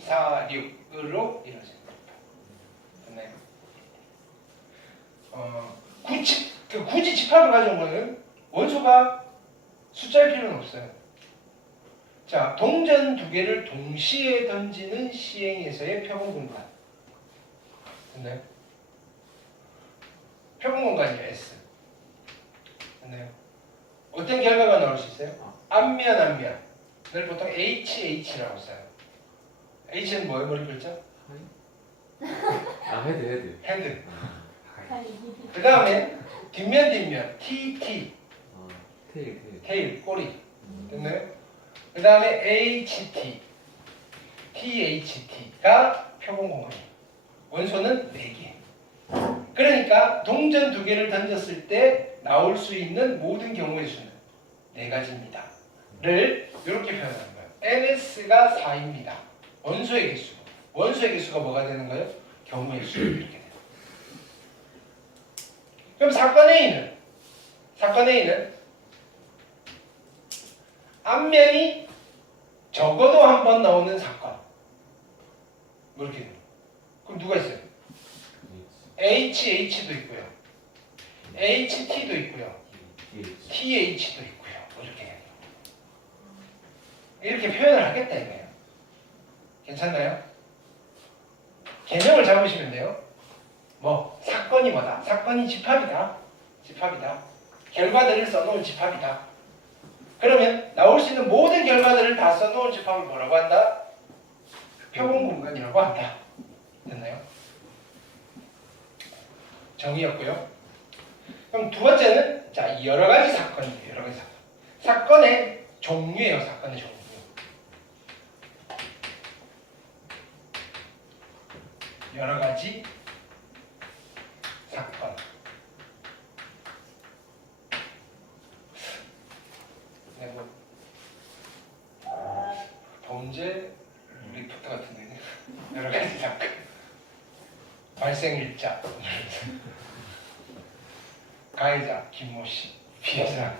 2, 4, 6으로 이루어집니다. 됐나요? 굳이 집합을 가져온 거는 원소가 숫자일 필요는 없어요. 자, 동전 두 개를 동시에 던지는 시행에서의 표본 공간. 됐나요? 표본 공간이요, S. 됐나요? 어떤 결과가 나올 수 있어요? 앞면을 보통 HH라고 써요. H는 뭐예요? 머리 글자? 헤드. 그 다음에 뒷면 TT. 테일, 꼬리. 됐나요? 그 다음에 THT가 표본 공간이에요. 원소는 4개. 그러니까 동전 2개를 던졌을 때 나올 수 있는 모든 경우의 수는 4가지입니다. 를 이렇게 표현하는 거예요. NS가 4입니다. 원소의 개수. 원소의 개수가 뭐가 되는 거예요? 경우의 수. 이렇게 돼요. 그럼 사건 A는 앞면이 적어도 한 번 나오는 사건. 뭐 이렇게 돼요. 그럼 누가 있어요? HH도 있고요. HT도 있고요. TH도 있고요. 뭐 이렇게 해요. 이렇게 표현을 하겠다 이거예요. 괜찮나요? 개념을 잡으시면 돼요. 뭐 사건이 뭐다? 사건이 집합이다. 결과들을 써놓은 집합이다. 그러면 나올 수 있는 모든 결과들을 다 써놓은 집합을 뭐라고 한다? 표본 공간이라고 한다. 됐나요? 정의였고요. 그럼 두 번째는 자 여러 가지 사건이에요. 여러 가지 사건. 사건의 종류예요. 사건의 종류. 여러 가지 사건. 네, 뭐 범죄 리포트 같은데 여러 가지 사건. 발생일자. 가해자 김모 씨, 피해자.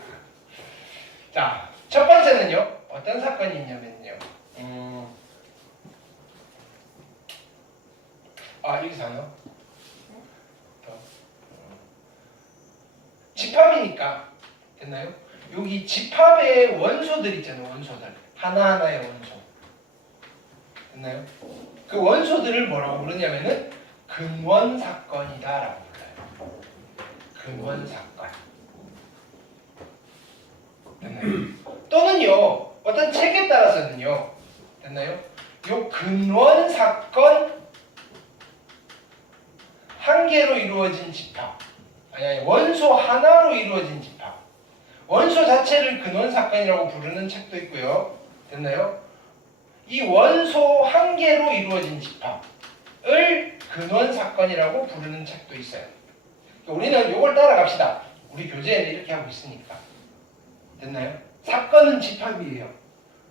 자, 첫 번째는요. 어떤 사건이 있냐면요. 여기서 하나. 집합이니까 됐나요? 여기 집합의 원소들 있잖아요. 원소들 하나하나의 원소. 됐나요? 그 원소들을 뭐라고 부르냐면은 근원 사건이다라고 불러요. 근원 사건. 됐나요? 또는요 어떤 책에 따라서는요. 됐나요? 요 근원 사건 한 개로 이루어진 집합. 아니 원소 하나로 이루어진 집합. 원소 자체를 근원 사건이라고 부르는 책도 있고요. 됐나요? 이 원소 한 개로 이루어진 집합을 근원 사건이라고 부르는 책도 있어요. 우리는 이걸 따라갑시다. 우리 교재에는 이렇게 하고 있으니까. 됐나요? 사건은 집합이에요.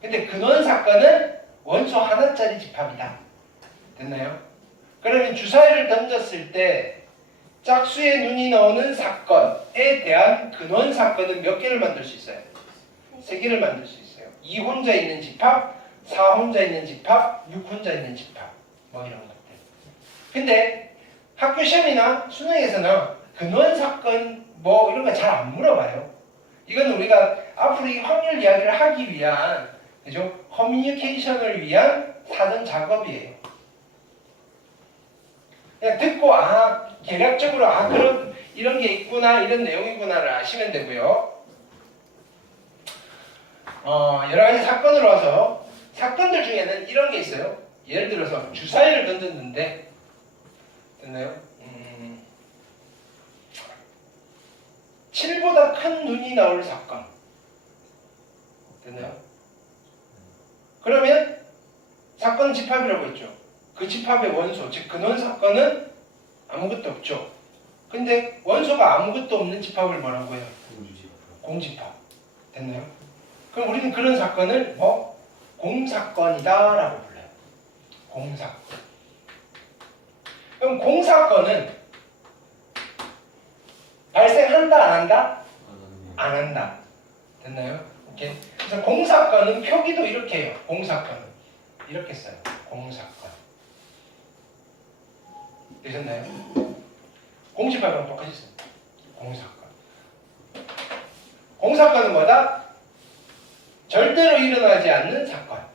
근데 근원 사건은 원소 하나짜리 집합이다. 됐나요? 그러면 주사위를 던졌을 때 짝수의 눈이 나오는 사건에 대한 근원 사건은 몇 개를 만들 수 있어요? 3개를 만들 수 있어요. 2 혼자 있는 집합, 4 혼자 있는 집합, 6 혼자 있는 집합. 뭐 이런 것들. 근데 학교 시험이나 수능에서는 근원 사건 뭐 이런 거 잘 안 물어봐요. 이건 우리가 앞으로 이 확률 이야기를 하기 위한 그죠? 커뮤니케이션을 위한 사전 작업이에요. 그냥 듣고 계략적으로 그런 이런 게 있구나 이런 내용이구나를 아시면 되고요. 여러 가지 사건으로 와서 사건들 중에는 이런 게 있어요. 예를 들어서 주사위를 던졌는데 됐나요? 7보다 큰 눈이 나올 사건. 됐나요? 그러면 사건 집합이라고 했죠. 그 집합의 원소, 즉 근원 사건은 아무것도 없죠. 근데 원소가 아무것도 없는 집합을 뭐라고 해요? 공집합. 됐나요? 그럼 우리는 그런 사건을 공사건이다 라고 불러요. 공사건. 그럼 공사건은 발생한다 안 한다? 안 한다. 됐나요? 오케이. 그래서 공사건은 표기도 이렇게 해요. 공사건은 이렇게 써요. 공사건. 되셨나요? 공집합이랑 똑같이 써요. 공사건. 공사건은 뭐다? 절대로 일어나지 않는 사건.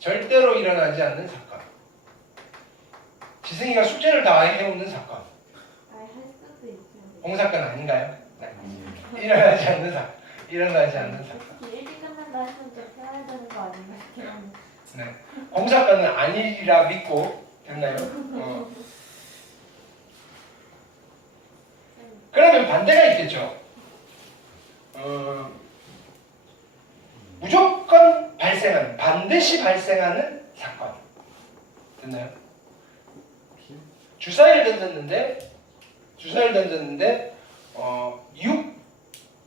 절대로 일어나지 않는 사건. 지승이가 숙제를 다 해오는 사건. 할 수도 있어요. 공사건 아닌가요? 네. 일어나지 않는 사건. 일어나지 않는 사건. 일찍 끝난다 했으면 좀 해야 되는 거 아닌가요? 네. 공사건은 아니라 믿고 됐나요? 그러면 반대가 있겠죠. 무조건 발생하는, 반드시 발생하는 사건. 됐나요? 주사위를 던졌는데 6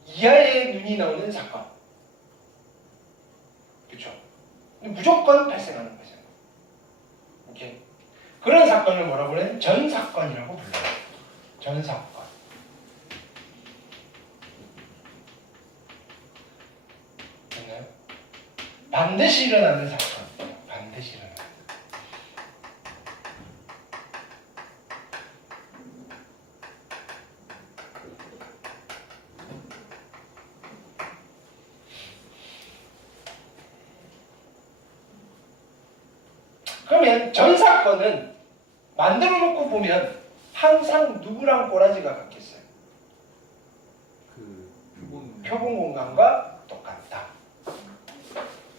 이하의 눈이 나오는 사건. 그렇죠? 무조건 발생하는 거죠. 오케이. 그런 사건을 뭐라고 그래요? 전사건이라고 불러요. 전사건. 됐나요? 반드시 일어나는 사건. 반드시 일어나는. 그러면 전사건은 만들어 놓고 보면 항상 누구랑 꼬라지가 같겠어요? 표본 공간과 똑같다.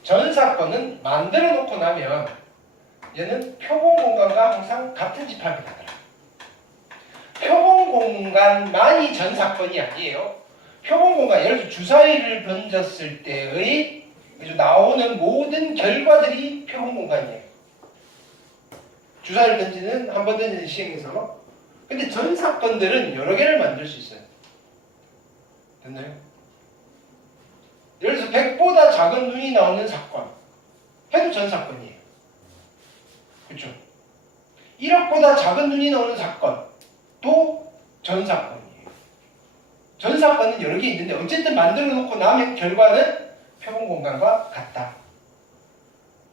전사건은 만들어 놓고 나면 얘는 표본 공간과 항상 같은 집합이 되더라. 표본 공간만이 전사건이 아니에요. 표본 공간, 예를 들어 주사위를 던졌을 때의 나오는 모든 결과들이 표본 공간이에요. 주사위를 던지는, 한 번 던지는 시행에서. 근데 전사건들은 여러 개를 만들 수 있어요. 됐나요? 예를 들어서 100보다 작은 눈이 나오는 사건 해도 전사건이에요. 그렇죠? 1억보다 작은 눈이 나오는 사건도 전사건이에요. 전사건은 여러 개 있는데 어쨌든 만들어 놓고 나면 결과는 표본 공간과 같다.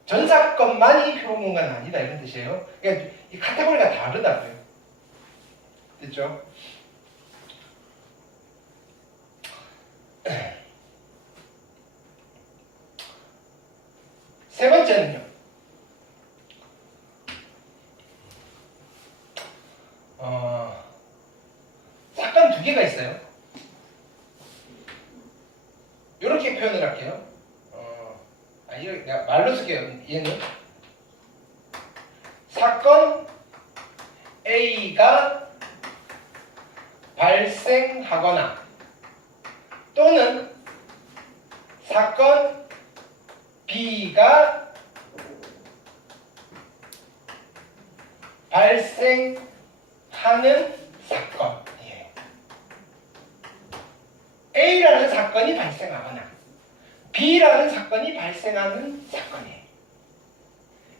전사건만이 표본 공간은 아니다 이런 뜻이에요. 그러니까 이 카테고리가 다르다고요. 됐죠? 세 번째는요. 사건 두 개가 있어요. 이렇게 표현을 할게요. 이렇게 내가 말로 쓸게요. 얘는 사건 A가 발생하거나 또는 사건 B가 발생하는 사건이에요. A라는 사건이 발생하거나 B라는 사건이 발생하는 사건이에요.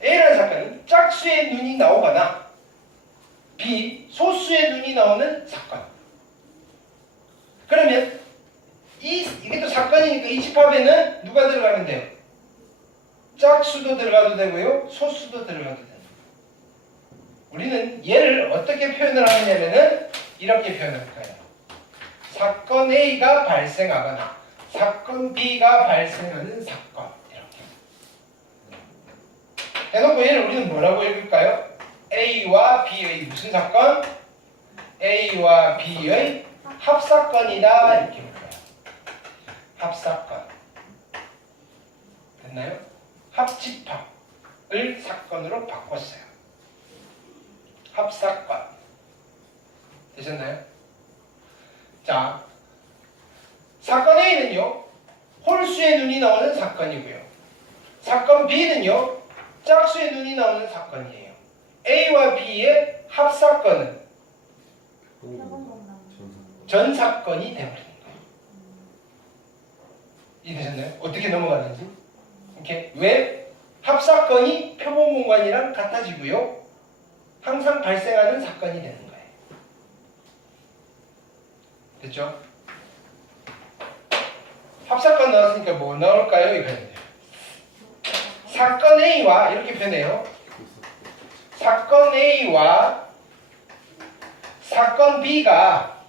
A라는 사건은 짝수의 눈이 나오거나 B, 소수의 눈이 나오는 사건. 그러면 이게 또 사건이니까 이 집합에는 누가 들어가면 돼요? 짝수도 들어가도 되고요, 소수도 들어가도 됩니다. 우리는 얘를 어떻게 표현을 하느냐면은 이렇게 표현할 거예요. 사건 A가 발생하거나 사건 B가 발생하는 사건. 이렇게 해놓고 얘를 우리는 뭐라고 읽을까요? A와 B의 무슨 사건? A와 B의 합사건이다 이렇게 읽어요. 합사건. 됐나요? 합집합을 사건으로 바꿨어요. 합사건. 되셨나요? 자, 사건 A는요, 홀수의 눈이 나오는 사건이고요. 사건 B는요, 짝수의 눈이 나오는 사건이에요. A와 B의 합사건은 전사건이 되어버리는 거예요. 이해되셨나요? 어떻게 넘어가는지? 이렇게 왜? 합사건이 표본 공간이랑 같아지고요. 항상 발생하는 사건이 되는 거예요. 됐죠? 합사건 나왔으니까 뭐 나올까요? 이거는요. 사건 A와 이렇게 표현해요. 사건 A와 사건 B가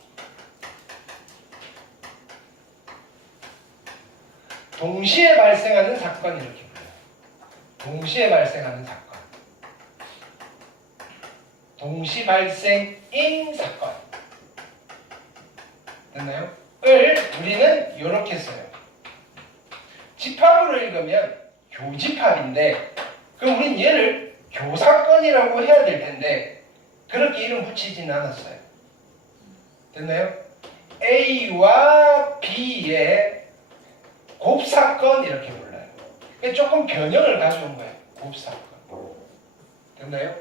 동시에 발생하는 사건 이렇게 불러요. 동시에 발생하는 사건. 동시 발생인 사건. 됐나요? 을 우리는 이렇게 써요. 집합으로 읽으면 교집합인데 그럼 우린 얘를 교사건이라고 해야 될 텐데 그렇게 이름 붙이진 않았어요. 됐나요? A와 B의 곱사건 이렇게 불러요. 그러니까 조금 변형을 가져온 거예요. 곱사건. 됐나요?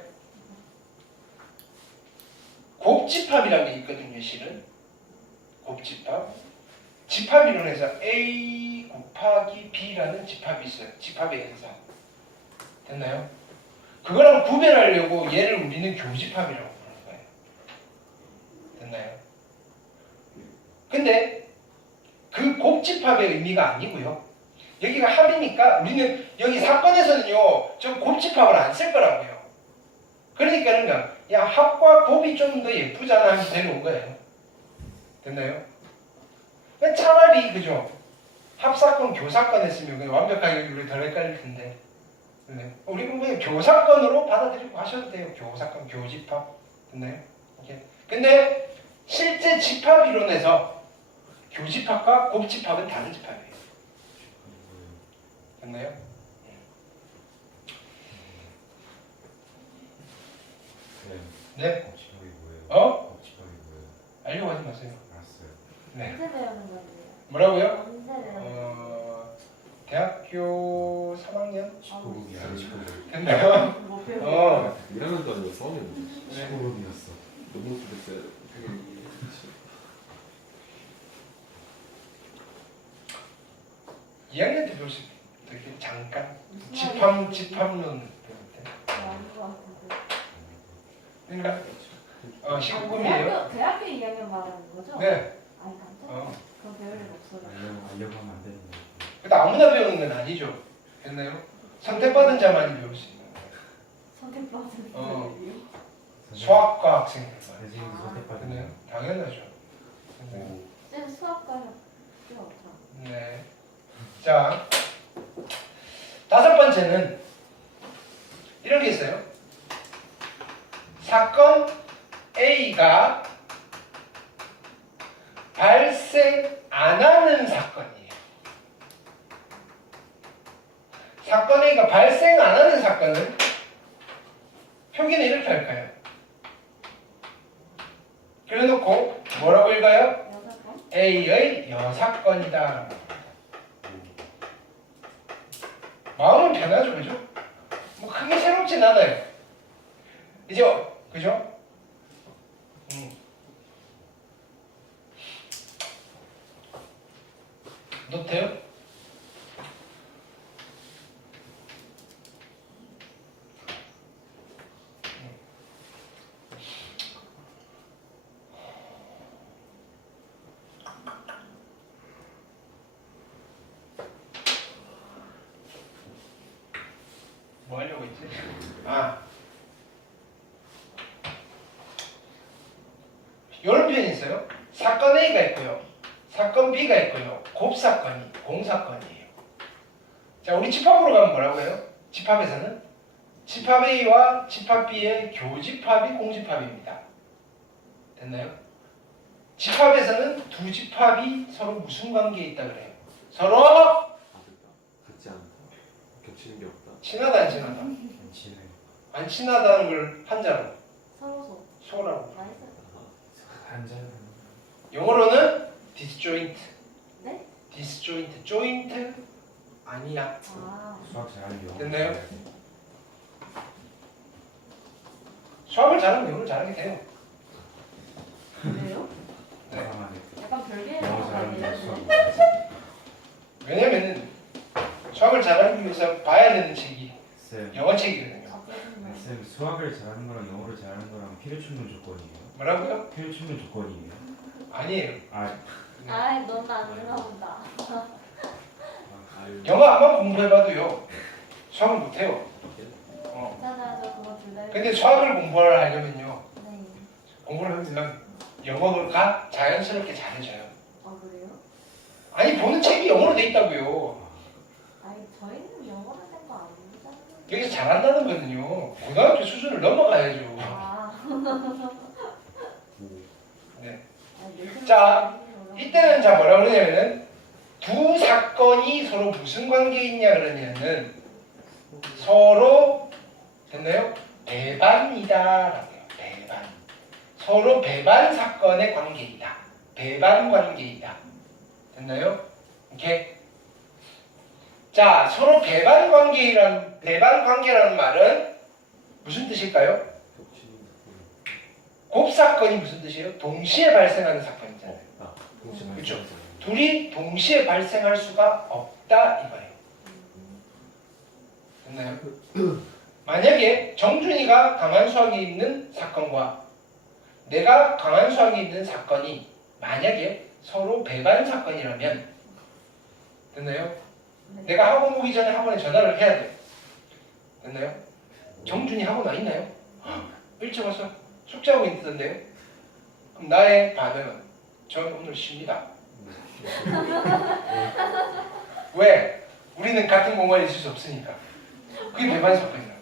곱집합이라는 게 있거든요. 실은 곱집합. 집합 이론에서 A 곱하기 B라는 집합이 있어요. 집합의 행사. 됐나요? 그거랑 구별하려고 얘를 우리는 교집합이라고 부르는 거예요. 됐나요? 근데 그 곱집합의 의미가 아니고요. 여기가 합이니까 우리는 여기 사건에서는요. 저 곱집합을 안 쓸 거라고요. 그러니까 야 합과 곱이 좀 더 예쁘잖아 하면서 데려온 거예요. 됐나요? 차라리 그죠? 합사건, 교사건 했으면 그냥 완벽하게 우리 덜 헷갈릴 텐데. 네. 우리 그냥 교사건으로 받아들이고 하셔도 돼요. 교사건, 교집합. 됐나요? 이렇게. 근데 실제 집합 이론에서 교집합과 곱집합은 다른 집합이에요. 됐나요? 네. 곱집합이 뭐예요? 어? 곱집합이 뭐예요? 알려고 하지 마세요. 알았어요. 네. 언제 배우는 거예요? 뭐라고요? 언제 배우는 대학교 3학년? 19금이야. 19금. 됐나요? 거예요? 못 배우는 1학년도 아니고 수학년이었어. 19금이었어. 너무 그랬어요. 이 2학년 때 배울 수 있어요. 되게 잠깐 무슨 집합론 배울 때. 아닌 것 같은데. 그러니까 19금이에요. 대학교 2학년 말하는 거죠? 네. 아니 깜짝이야. 그럼 배울 일 없어요. 알려고 하면 안 되는 거예요. 근데 아무나 배우는 건 아니죠. 됐나요? 선택받은 자만이 배울 수 있는 거예요. 선택받은 어. 사람이요? 수학과 학생들만. 선생님도 선택받은 됐나요? 거예요. 당연하죠. 됐나요? 오. 쌤 수학과는 필요 없잖아. 네. 자, 5번째는 이런 게 있어요. 사건 A가 발생 안 하는 사건이에요. 사건 A가 발생 안 하는 사건은 표기는 이렇게 할까요? 그래놓고 뭐라고 읽어요? 여자건? A의 여사건이다. 마음은 변하죠, 그죠? 뭐 크게 새롭진 않아요. 이제 그죠? 노트요? 뭐 하려고 했지? 이런 표현이 있어요. 사건 A가 있고요. 사건 B가 있고요. 곱사건이, 공사건이에요. 자, 우리 집합으로 가면 뭐라고 해요? 집합에서는 집합 A와 집합 B의 교집합이 공집합입니다. 됐나요? 집합에서는 두 집합이 서로 무슨 관계에 있다 그래요? 서로 같지 않다. 겹치는 게 없다. 친하다 안 친하다? 괜찮네. 안 친하다는 걸 한자로 서로 소라고. 나이스. 한자는 영어로는 disjoint. 네? disjoint, joint 아니야. 아. 수학 잘하는 영어. 됐나요? 수학을 잘하면 영어를 잘하게 돼요. 그래요? 네. 약간 별개의 영어 상황 잘하는 거 아니에요? 수학. 왜냐면은 수학을 잘하기 위해서 봐야 되는 책이 쌤, 영어 책이거든요. 아, 쌤 수학을 잘하는 거랑 영어를 잘하는 거랑 필요 충분 조건이에요. 뭐라고요? 필요 충분 조건이에요. 아니에요. 아, 아이 넌 안 되나 본다. 영어 암만 공부해봐도요 수학을 못해요. 괜찮아요. 저 그거 둘다 근데 수학을 공부를 하려면요 네. 공부를 하려면 영어가 자연스럽게 잘해져요. 아 그래요? 아니 보는 책이 영어로 돼 있다고요. 아니 저희는 영어를 된거 아니잖아요. 여기서 잘한다는 거는요 고등학교 수준을 넘어가야죠. 아. 네. 아니, 자, 이때는 자 뭐라고 그러냐면은 두 사건이 서로 무슨 관계에 있냐 그러냐면은 서로 됐나요? 배반이다라고 해요. 배반. 서로 배반 사건의 관계이다. 배반 관계이다. 됐나요? 오케이. 자, 서로 배반 관계라는 말은 무슨 뜻일까요? 겹치는 곱사건이 무슨 뜻이에요? 동시에 발생하는 사건이잖아요. 사건. 그렇죠. 둘이 동시에 발생할 수가 없다 이거예요. 됐나요? 만약에 정준이가 강한 수학이 있는 사건과 내가 강한 수학이 있는 사건이 만약에 서로 배반 사건이라면 됐나요? 네. 내가 학원 오기 전에 학원에 전화를 해야 돼요. 됐나요? 정준이 학원 와 있나요? 일찍 와서 숙제하고 있던데요? 그럼 나의 반응은 저는 오늘 쉽니다. 왜? 우리는 같은 공간에 있을 수 없으니까. 그게 배반 사건이야.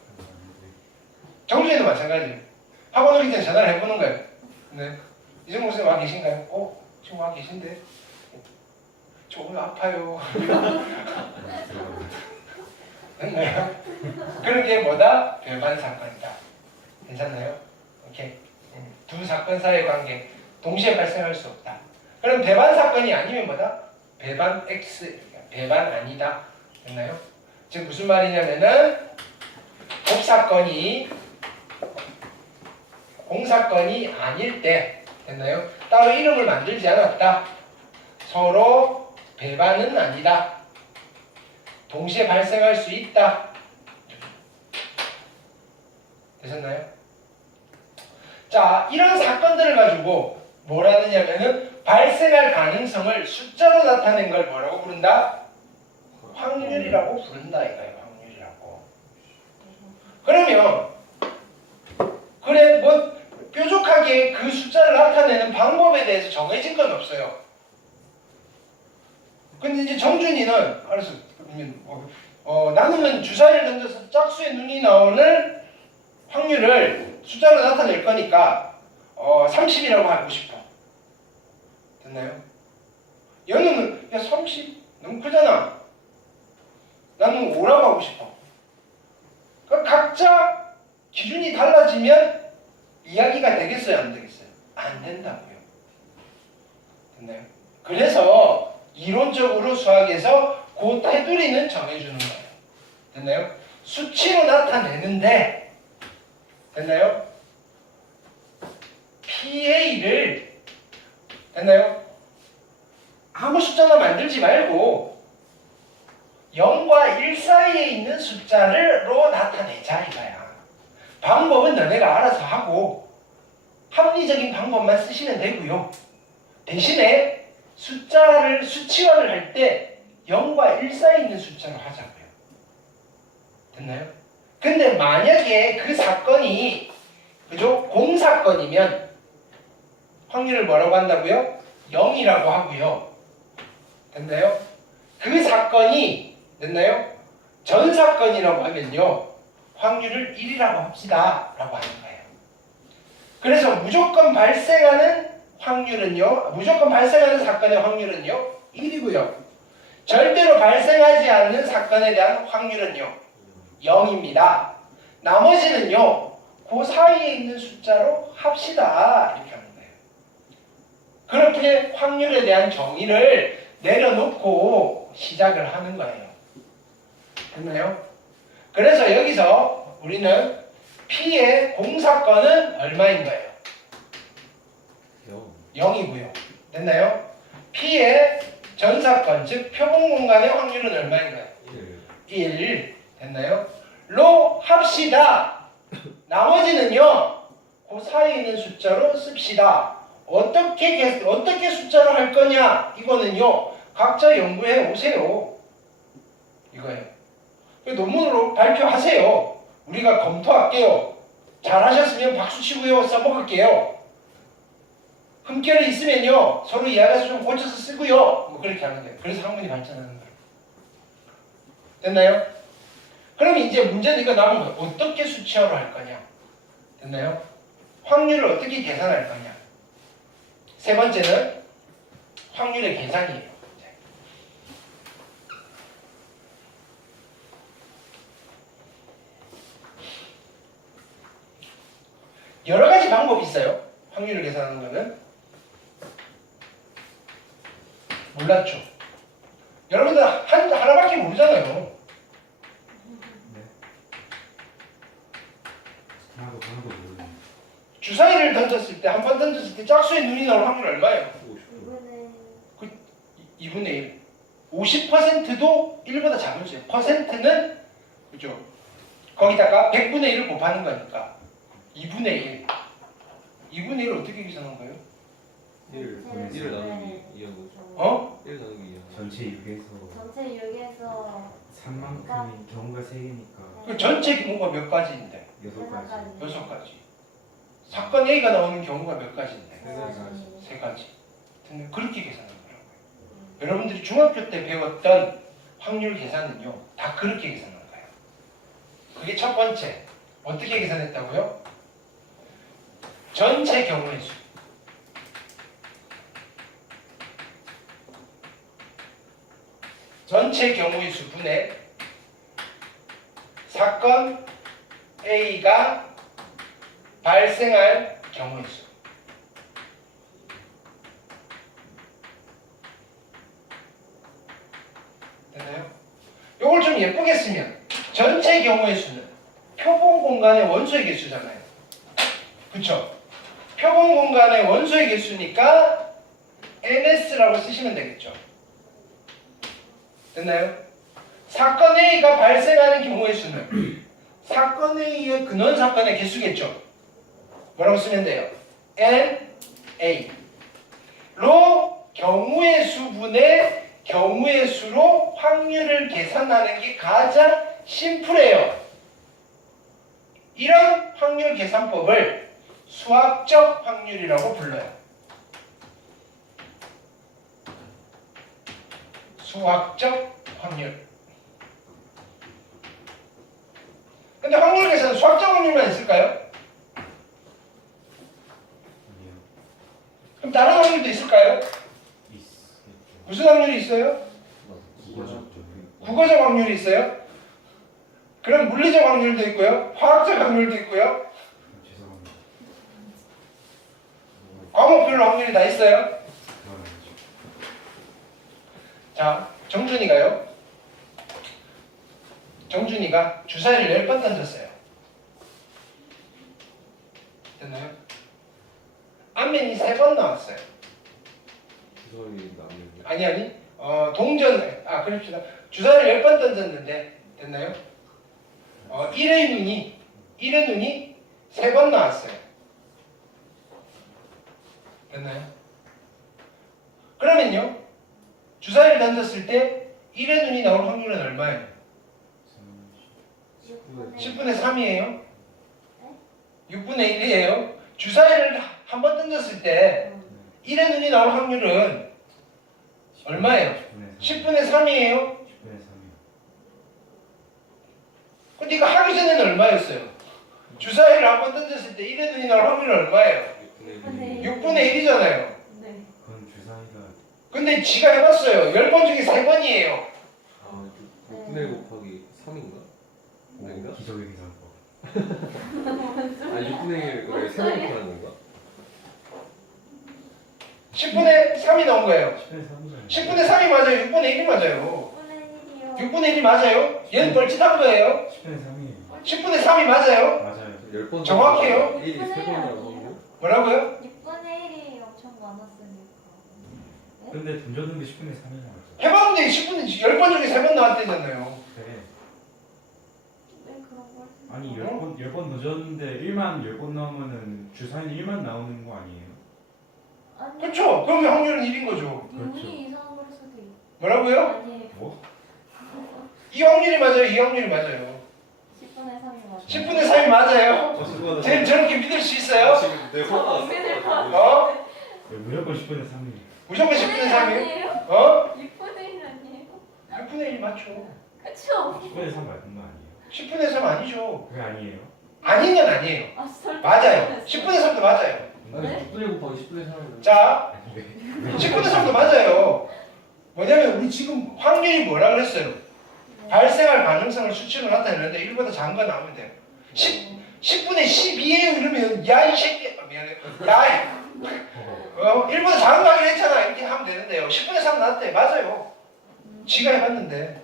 정준이도 마찬가지예요. 학원 오기 전에 전화를 해보는 거예요. 네. 이정모 선생님 와 계신가요? 지금 와 계신데? 저 오늘 아파요. 됐나요? 그런 게 뭐다? 배반 사건이다. 괜찮나요? 오케이. 두 사건 사이의 관계 동시에 발생할 수 없다. 그럼 배반 사건이 아니면 뭐다? 배반 X, 배반 아니다. 됐나요? 즉 무슨 말이냐면은 곱사건이 공사건이 아닐 때 됐나요? 따로 이름을 만들지 않았다. 서로 배반은 아니다. 동시에 발생할 수 있다. 되셨나요? 자, 이런 사건들을 가지고 뭘 하느냐면은 발생할 가능성을 숫자로 나타낸 걸 뭐라고 부른다? 확률이라고 부른다 이거예요. 확률이라고. 그러면 그래 뭐 뾰족하게 그 숫자를 나타내는 방법에 대해서 정해진 건 없어요. 근데 이제 정준이는 알았어. 그러면 나는 주사위를 던져서 짝수의 눈이 나오는 확률을 숫자로 나타낼 거니까 30이라고 하고 싶어. 됐나요? 연우는 야 30 너무 크잖아. 나는 5라고 하고 싶어. 그러니까 각자 기준이 달라지면 이야기가 되겠어요, 안 되겠어요? 안 된다고요. 됐나요? 그래서 이론적으로 수학에서 그 테두리는 정해주는 거예요. 됐나요? 수치로 나타내는데 됐나요? PA를 됐나요? 아무 숫자나 만들지 말고 0과 1 사이에 있는 숫자로 나타내자 이거야. 방법은 너네가 알아서 하고 합리적인 방법만 쓰시면 되고요. 대신에 숫자를 수치화를 할 때 0과 1 사이에 있는 숫자로 하자고요. 됐나요? 근데 만약에 그 사건이 그죠? 공사건이면 확률을 뭐라고 한다고요? 0이라고 하고요. 됐나요? 그 사건이 됐나요? 전 사건이라고 하면요. 확률을 1이라고 합시다. 라고 하는 거예요. 그래서 무조건 발생하는 확률은요. 무조건 발생하는 사건의 확률은요. 1이고요. 절대로 발생하지 않는 사건에 대한 확률은요. 0입니다. 나머지는요. 그 사이에 있는 숫자로 합시다. 이렇게 하는 거예요. 그렇게 확률에 대한 정의를 내려놓고 시작을 하는 거예요. 됐나요? 그래서 여기서 우리는 P의 공사건은 얼마인 거예요? 0이고요. 됐나요? P의 전사건, 즉 표본 공간의 확률은 얼마인 거예요? 1. 됐나요? 로 합시다. 나머지는요. 그 사이에 있는 숫자로 씁시다. 어떻게 숫자로 할 거냐? 이거는요. 각자 연구해 오세요. 이거예요. 논문으로 발표하세요. 우리가 검토할게요. 잘하셨으면 박수 치고요. 써먹을게요. 흠결이 있으면요. 서로 이해가서 좀 고쳐서 쓰고요. 뭐 그렇게 하는 거예요. 그래서 학문이 발전하는 거예요. 됐나요? 그럼 이제 문제는 이거 남은 거 어떻게 수치화로 할 거냐? 됐나요? 확률을 어떻게 계산할 거냐? 세 번째는 확률의 계산이에요. 여러 가지 방법이 있어요. 확률을 계산하는 거는 몰랐죠. 여러분들 하나밖에 모르잖아요. 하나도 모르겠네. 주사위를 던졌을 때 한 번 던졌을 때 짝수의 눈이 나올 확률 얼마예요? 50%. 이거는 2분의 1. 50%도 1보다 작은 수예요. 퍼센트는 그죠? 거기다가 100분의 1을 곱하는 거니까 2분의 1. 2분의 1을 어떻게 계산한 거예요? 1 나누기 2하는 거죠. 어? 1 나누기 2. 전체 6에서 전체 6에서 3만큼이 경우가 3개니까 그 전체 경우가 몇 가지인데? 6가지. 6가지. 사건 A가 나오는 경우가 몇 가지인데? 세 가지. 3가지. 그렇게 계산하는 거라고요. 여러분들이 중학교 때 배웠던 확률 계산은요, 다 그렇게 계산한 거예요. 그게 첫 번째. 어떻게 계산했다고요? 전체 경우의 수. 전체 경우의 수 분의 사건 A가 발생할 경우의 수. 됐나요? 요걸 좀 예쁘게 쓰면 전체 경우의 수는 표본 공간의 원소의 개수잖아요. 그쵸? 표본 공간의 원소의 개수니까 NS라고 쓰시면 되겠죠. 됐나요? 사건 A가 발생하는 경우의 수는 사건 A의 근원 사건의 개수겠죠. 뭐라고 쓰면 돼요? NA 로 경우의 수분의 경우의 수로 확률을 계산하는 게 가장 심플해요. 이런 확률 계산법을 수학적 확률이라고 불러요. 수학적 확률. 근데 확률 계산은 수학적 확률만 있을까요? 아니요. 그럼 다른 확률도 있을까요? 있겠죠. 무슨 확률이 있어요? 이거죠. 국어적 확률이 있어요? 그럼 물리적 확률도 있고요. 화학적 확률도 있고요. 죄송합니다. 과목별로 확률이 다 있어요. 그건 아니죠. 자, 정준이가요. 정준이가 주사위를 10번 던졌어요. 됐나요? 앞면이 3번 나왔어요. 주사위 나누기. 아니. 동전, 그럽시다. 주사위를 10번 던졌는데, 됐나요? 1의 눈이 3번 나왔어요. 됐나요? 그러면요, 주사위를 던졌을 때 1의 눈이 나올 확률은 얼마예요? 10분의 3이에요? 6분의 1이에요? 주사위를 한 번 던졌을 때 1의 눈이 나올 확률은 얼마예요? 10분의 3이에요? 10분의 3이요. 근데 이거 하기 전에는 얼마였어요? 주사위를 한 번 던졌을 때 1의 눈이 나올 확률은 얼마예요? 6분의 1이잖아요. 네. 그건 주사위가 근데 지가 해봤어요. 10번 중에 3번이에요. 6분의 1 곱하기 3인가? 아닌가? 기적의 계산법. 6분의 1을 3번 곱하는 건가? 10분의 3이 나온 거예요. 10분의 3이잖아요. 10분의 3이 맞아요? 6분의 1이 맞아요? 6분의 1이요. 6분의 1이 맞아요? 얘는 뻘짓한 거예요? 10분의 3이에요. 10분의 3이 맞아요? 맞아요. 10번 정확해요? 1이 3번이라고 하고. 뭐라고요? 6분의 1이 엄청 많았으니까. 근데 던졌는데 10분의 3이 나왔죠. 해봤는데 10번 중에 3번 나왔대잖아요. 그래. 왜 그런 걸? 아니 10번 던졌는데 1만 10번 나오면은 주사위는 1만 나오는 거 아니에요? 아니. 그렇죠? 그러면 확률은 1인 거죠. 그렇죠. 운이 이상한 걸 수도 있고. 뭐라고요? 아니에요. 뭐? 이 이 확률이 맞아요. 이 확률이 맞아요. 10분의 3이 맞아. 10분의 3이 맞아요. 쟤는 저렇게 믿을 수 있어요? 지금 내 화가 믿을 났어. 어? 무조건 10분의 3이. 무조건 10분의 3이에요? 아니에요? 어? 6분의 1 아니에요? 6분의 1 맞죠. 그쵸? 10분의 3 맞는 거 아니에요? 10분의 3 아니죠. 그게 아니에요? 아닌 건 아니에요. 아, 설득 맞아요. 못했어. 10분의 3도 맞아요. 네? 10분의 곱하기 10분의 3을 자, 아니 왜? 10분의 3도 맞아요. 뭐냐면 우리 지금 확률이 뭐라 그랬어요? 네. 발생할 가능성을 수치로 나타내는데 1보다 작은 거 나오면 돼요. 10분의 12에요 이러면 야 이 새끼 미안해. 야 1보다 작은 거 하긴 했잖아. 이렇게 하면 되는데요. 10분의 3 나왔대. 맞아요. 지가 해봤는데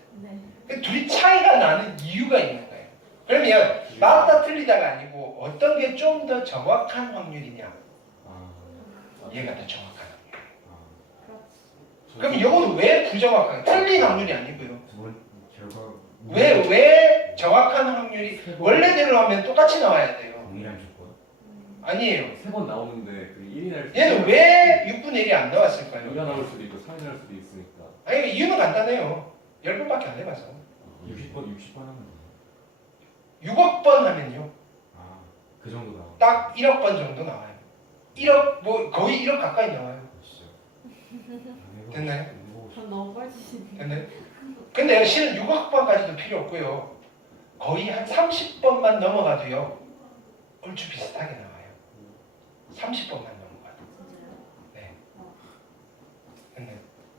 네. 둘이 차이가 나는 이유가 있는 거예요. 그러면 맞다 틀리다가 아니고 어떤 게 좀 더 정확한 확률이냐. 아, 얘가 더 정확한 확률. 아. 그럼 이거는 왜 부정확한? 틀린 확률이 아니고요. 두 번 결과 왜 정확한 확률이 원래대로 하면 똑같이 나와야 돼요. 동일한 조건. 아니에요. 3번 나오는데 그 1이 날 수도 얘는 왜 6분의 1이 안 나왔을까요? 2가 나올 수도 있고 3이 나올 수도 있으니까. 아니 이유는 간단해요. 10번밖에 안 해봐서. 60번 하면 돼요. 6억 번 하면요. 아, 그 정도 나와. 딱 1억 번 정도 나와요. 1억 뭐 거의 1억 가까이 나와요. 됐나요? 전 너무 뻘짓이네. 근데 근데 실은 6억 번까지도 필요 없고요. 거의 한 30번만 넘어가도요. 얼추 비슷하게 나와요. 30번만 넘어가도. 진짜요? 네. 근데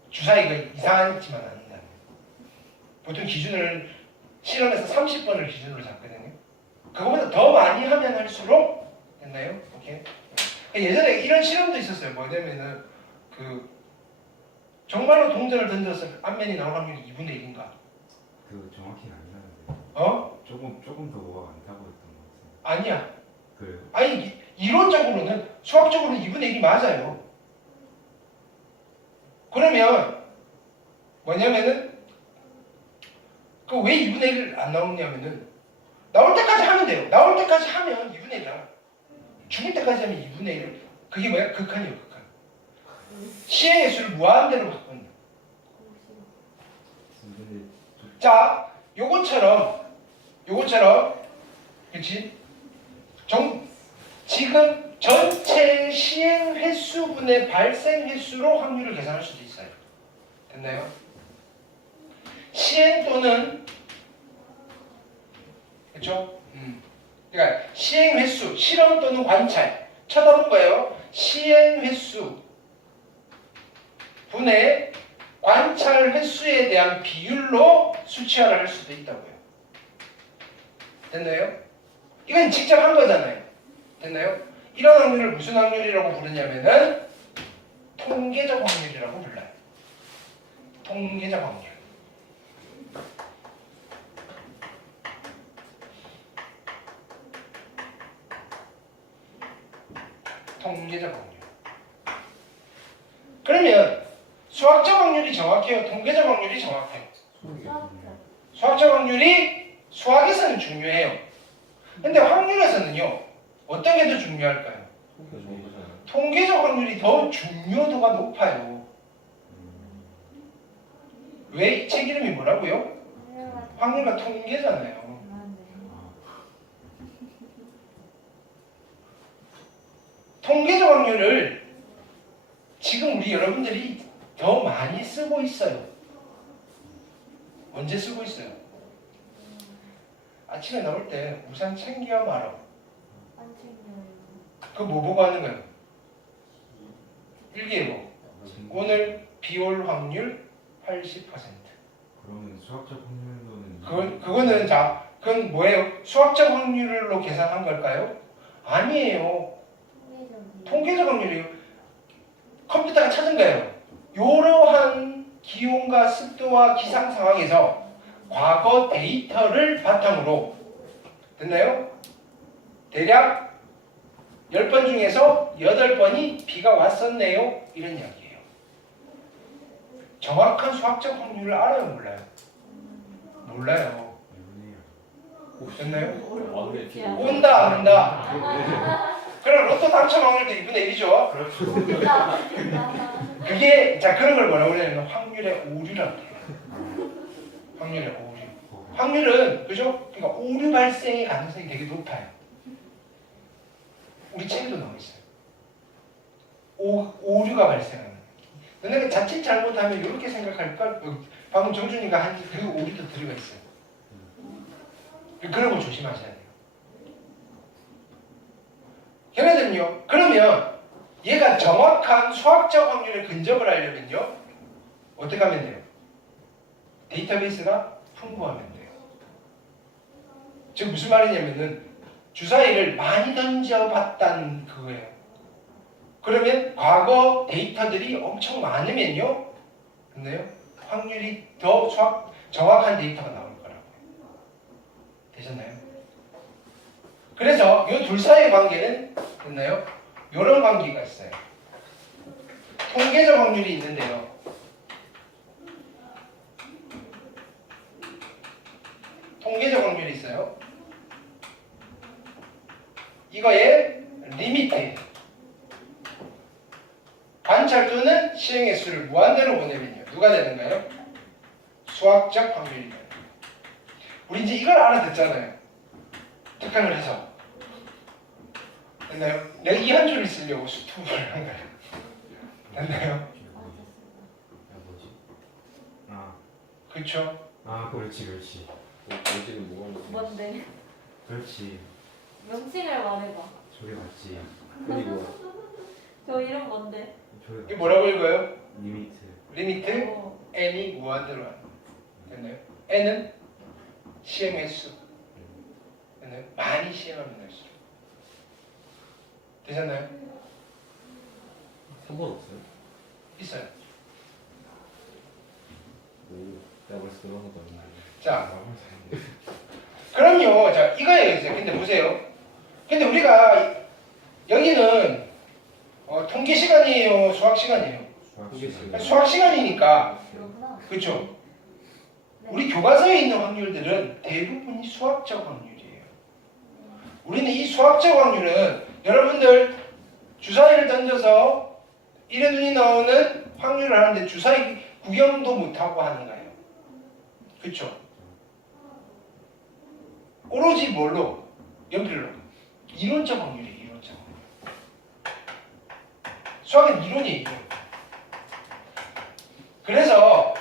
주사위가 이상하지만 않는다. 보통 기준을 실험에서 30번을 기준으로 잡거든요. 그거보다 더 많이 하면 할수록 됐나요? 오케이. 예전에 이런 실험도 있었어요. 뭐냐면은 그 정말로 동전을 던져서 앞면이 나올 확률이 2분의 1인가? 그 정확히는 아니라는데. 어? 조금 더 뭐가 많다고 했던 것 같아요. 아니야. 그래요? 아니 이론적으로는 수학적으로는 2분의 1이 맞아요. 그러면 뭐냐면은 그 왜 2분의 1을 안 나오냐면은 나올 때까지 하면 돼요. 나올 때까지 하면 2분의 1이야. 죽을 때까지 하면 2분의 1을 그게 뭐야? 극한이에요. 극한. 시행의 수를 무한대로 바꾼다. 근데 자, 요것처럼 그렇지? 지금 전체 시행 횟수분의 발생 횟수로 확률을 계산할 수도 있어요. 됐나요? 시행 또는 그렇죠? 그러니까 시행 횟수, 실험 또는 관찰 쳐다본 거예요. 시행 횟수 분의 관찰 횟수에 대한 비율로 수치화를 할 수도 있다고요. 됐나요? 이건 직접 한 거잖아요. 됐나요? 이런 확률을 무슨 확률이라고 부르냐면은 통계적 확률이라고 불러요. 통계적 확률. 통계적 확률. 그러면 수학적 확률이 정확해요? 통계적 확률이 정확해요? 수학적. 수학적 확률이 수학에서는 중요해요. 근데 확률에서는요. 어떤 게 더 중요할까요? 통계 좋은 거잖아요. 통계적 확률이 더 중요도가 높아요. 왜 이 책 이름이 뭐라고요? 확률과 통계잖아요. 통계적 확률을 지금 우리 여러분들이 더 많이 쓰고 있어요. 언제 쓰고 있어요? 아침에 나올 때 우산 챙겨 말어. 안 챙겨요. 그거 뭐 보고 하는 거예요? 일기예보. 오늘 비 올 확률 80%. 그러면 수학적 확률로는 그건 뭐예요? 수학적 확률로 계산한 걸까요? 아니에요. 통계적이에요. 통계적 확률이에요. 컴퓨터가 찾은 거예요. 이러한 기온과 습도와 기상 상황에서 과거 데이터를 바탕으로 됐나요? 대략 10번 중에서 8번이 비가 왔었네요. 이런 이야기예요. 정확한 수학적 확률을 알아요? 몰라요? 몰라요. 됐나요? 완벽히 비. 온다 안 온다. 그럼 로또 당첨 확률도 2분의 1이죠. 그게 자 그런 걸 뭐라고 그러냐면 확률의 오류라고 해요. 확률의 오류. 확률은 그죠? 그러니까 오류 발생의 가능성이 되게 높아요. 우리 책에도 나와 있어요. 오류가 발생하는. 근데 자칫 잘못하면 이렇게 생각할 걸. 방금 정준이가 한 그 오류도 들어가 있어요. 그런 거 조심하셔야 돼요. 걔네들은요. 그러면 얘가 정확한 수학적 확률에 근접을 하려면요. 어떻게 하면 돼요? 데이터베이스가 풍부하면 돼요. 즉 무슨 말이냐면은 주사위를 많이 던져봤다는 그거예요. 그러면 과거 데이터들이 엄청 많으면요. 됐나요? 확률이 더 정확한 데이터가 나올 거라고. 되셨나요? 그래서 이 둘 사이의 관계는 됐나요? 이런 관계가 있어요. 통계적 확률이 있는데요. 통계적 확률이 있어요. 이거의 리미트. 관찰 또는 시행의 수를 무한대로 보내면요. 누가 되는가요? 수학적 확률이 되는 거예요. 우리 이제 이걸 알아듣잖아요. 특강을 해서. 됐나요? 내가 이 한 줄을 쓰려고 수투를 한 거예요. 됐나요? 야 뭐지? 아, 그렇죠? 그렇지. 어제는 뭐가 뭔데? 그렇지. 명칭을 말해봐. 저게 맞지. 그리고 저 이름 뭔데? 저게 이게 맞지. 뭐라고 읽어요? 리미트. 리미트 어. n이 무한대로 하는 거예요. 됐나요? n은 시행의 수. 됐나요? 많이 시행하면 될수록. 되셨나요? 3번 없어요? 있어요. 오, 내가 벌써 들어간 것도 아닌데. 자, 그럼요. 자, 이거예요. 이제. 근데 보세요. 근데 우리가 여기는 통계 시간이에요, 수학 시간이에요. 수학 시간이니까, 그렇구나. 그렇죠? 우리 교과서에 있는 확률들은 대부분이 수학적 확률이에요. 우리는 이 수학적 확률은 여러분들 주사위를 던져서 이래 눈이 나오는 확률을 하는데 주사위 구경도 못하고 하는 거예요. 그렇죠? 오로지 뭘로? 연필로. 이론적 확률이에요. 이론적 확률. 수학은 이론이에요. 그래서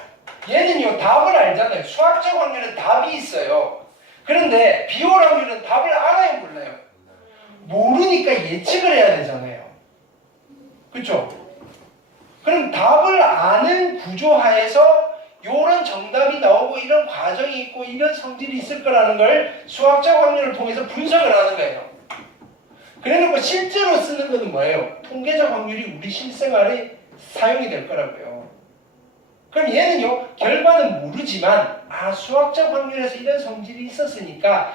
얘는요 답을 알잖아요. 수학적 확률은 답이 있어요. 그런데 비율 확률은 답을 알아요, 몰라요? 모르니까 예측을 해야 되잖아요. 그렇죠? 그럼 답을 아는 구조하에서 이런 정답이 나오고 이런 과정이 있고 이런 성질이 있을 거라는 걸 수학적 확률을 통해서 분석을 하는 거예요. 그래놓고 실제로 쓰는 것은 뭐예요? 통계적 확률이 우리 실생활에 사용이 될 거라고요. 그럼 얘는요 결과는 모르지만 수학적 확률에서 이런 성질이 있었으니까